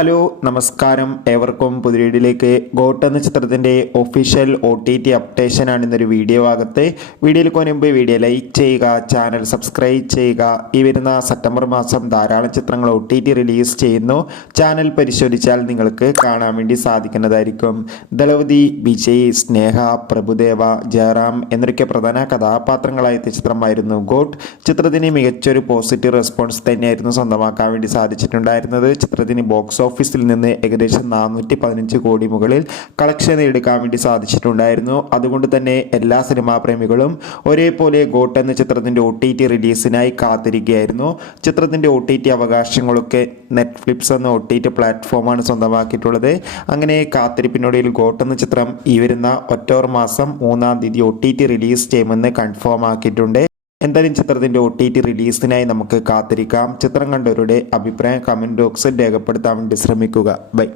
Hello നമസ്കാരം, ഏവർക്കും പുതിയ വീഡിയോയിലേക്ക്. ഗോട്ട് എന്ന ചിത്രത്തിൻ്റെ ഒഫീഷ്യൽ OTT അപ്ഡേഷനാണ് ഇന്നൊരു വീഡിയോ ഭാഗത്ത്. വീഡിയോയിൽ മുൻപ് വീഡിയോ ലൈക്ക് ചെയ്യുക, ചാനൽ സബ്സ്ക്രൈബ് ചെയ്യുക. ഈ വരുന്ന സെപ്റ്റംബർ മാസം ധാരാളം ചിത്രങ്ങൾ OTT റിലീസ് ചെയ്യുന്നു. ചാനൽ പരിശോധിച്ചാൽ നിങ്ങൾക്ക് കാണാൻ വേണ്ടി സാധിക്കുന്നതായിരിക്കും. ദളപതി, വിജയ്, സ്നേഹ, പ്രഭുദേവ, ജയറാം എന്നൊക്കെ പ്രധാന കഥാപാത്രങ്ങളായ ചിത്രമായിരുന്നു ഗോട്ട്. ചിത്രത്തിന് മികച്ചൊരു പോസിറ്റീവ് റെസ്പോൺസ് തന്നെയായിരുന്നു സ്വന്തമാക്കാൻ വേണ്ടി സാധിച്ചിട്ടുണ്ടായിരുന്നത്. ചിത്രത്തിന് ബോക്സ് ഓഫീസിൽ നിന്ന് ഏകദേശം 415 കോടി മുകളിൽ കളക്ഷൻ നേടിയെടുക്കാൻ വേണ്ടി സാധിച്ചിട്ടുണ്ടായിരുന്നു. അതുകൊണ്ട് തന്നെ എല്ലാ സിനിമാ പ്രേമികളും ഒരേപോലെ ഗോട്ട് എന്ന ചിത്രത്തിൻ്റെ OTT റിലീസിനായി കാത്തിരിക്കുകയായിരുന്നു. ചിത്രത്തിൻ്റെ OTT അവകാശങ്ങളൊക്കെ നെറ്റ്ഫ്ലിക്സ് എന്ന OTT പ്ലാറ്റ്ഫോമാണ് സ്വന്തമാക്കിയിട്ടുള്ളത്. അങ്ങനെ കാത്തിരിപ്പിനൊടുവിൽ ഗോട്ട് എന്ന ചിത്രം ഈ വരുന്ന ഒക്ടോബർ മാസം 3-ാം തീയതി OTT റിലീസ് ചെയ്യുമെന്ന് കൺഫേം ആക്കിയിട്ടുണ്ട്. എന്തായാലും ചിത്രത്തിൻ്റെ OTT റിലീസിനായി നമുക്ക് കാത്തിരിക്കാം. ചിത്രം കണ്ടവരുടെ അഭിപ്രായം കമൻറ്റ് ബോക്സിൽ രേഖപ്പെടുത്താൻ വേണ്ടി ശ്രമിക്കുക. ബൈ.